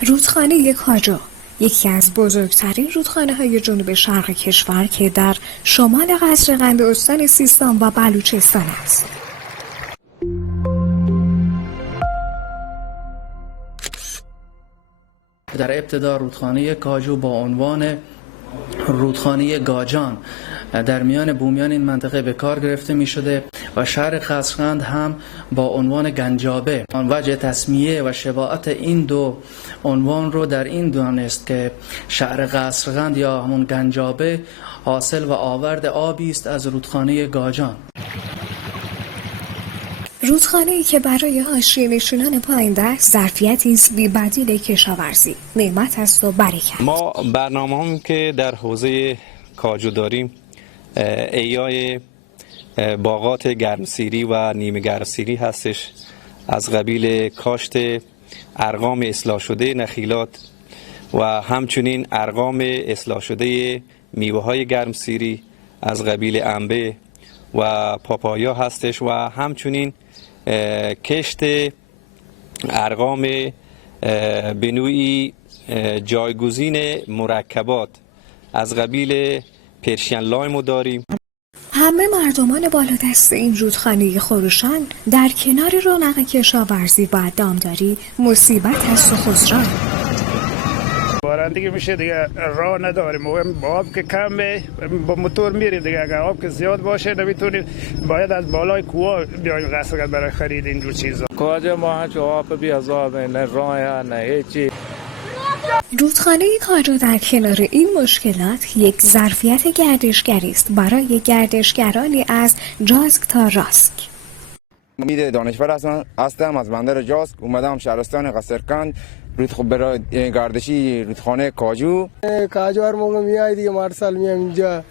رودخانه کاجو یکی از بزرگترین رودخانه‌های جنوب شرق کشور که در شمال قصرقند استان سیستان و بلوچستان است. در ابتدا رودخانه کاجو با عنوان رودخانه گاجان در میان بومیان این منطقه به کار گرفته می شده و شهر قصرقند هم با عنوان گنجابه. وجه تسمیه و شباهت این دو عنوان رو در این دانست که شهر قصرقند یا همون گنجابه حاصل و آورد آبی است از رودخانه گاجان. رودخانه‌ای که برای حاشیه‌نشینان پایین‌دست ظرفیتی است بی‌بدیل کشاورزی، نعمت است و برکت. ما برنامه‌هایی که در حوزه کاجو داریم احیای باغات گرمسیری و نیمه گرمسیری هستش، از قبیل کاشت ارقام اصلاح شده نخیلات و همچنین ارقام اصلاح شده میوه‌های گرمسیری از قبیل انبه و پاپایا هستش و همچنین کشت ارقام به نوعی جایگزین مرکبات از قبیل پرشین لایم داریم. همه مردمان بالادست این رودخانه خروشان در کنار رونق کشاورزی و دامداری مصیبت است و خسران. باران دیگه میشه دیگه راه نداریم و آب که کمه با موتور میریم دیگه، اگر آب که زیاد باشه نمیتونیم، باید از بالای کوه بیایم قصرقند برای خرید اینجور چیزا. کاجو ما هنچه آب بی از آب نه راه نه هیچی. رودخانه کاجو در کنار این مشکلات یک ظرفیت گردشگری است برای گردشگرانی از جاسک تا راسک. امید دانشور هستم از بندر جاسک، اومدم شهرستان قصرقند برای گردشی رودخانه کاجو. کاجو هر موقع میای دیگه، هر سال میام اینجا.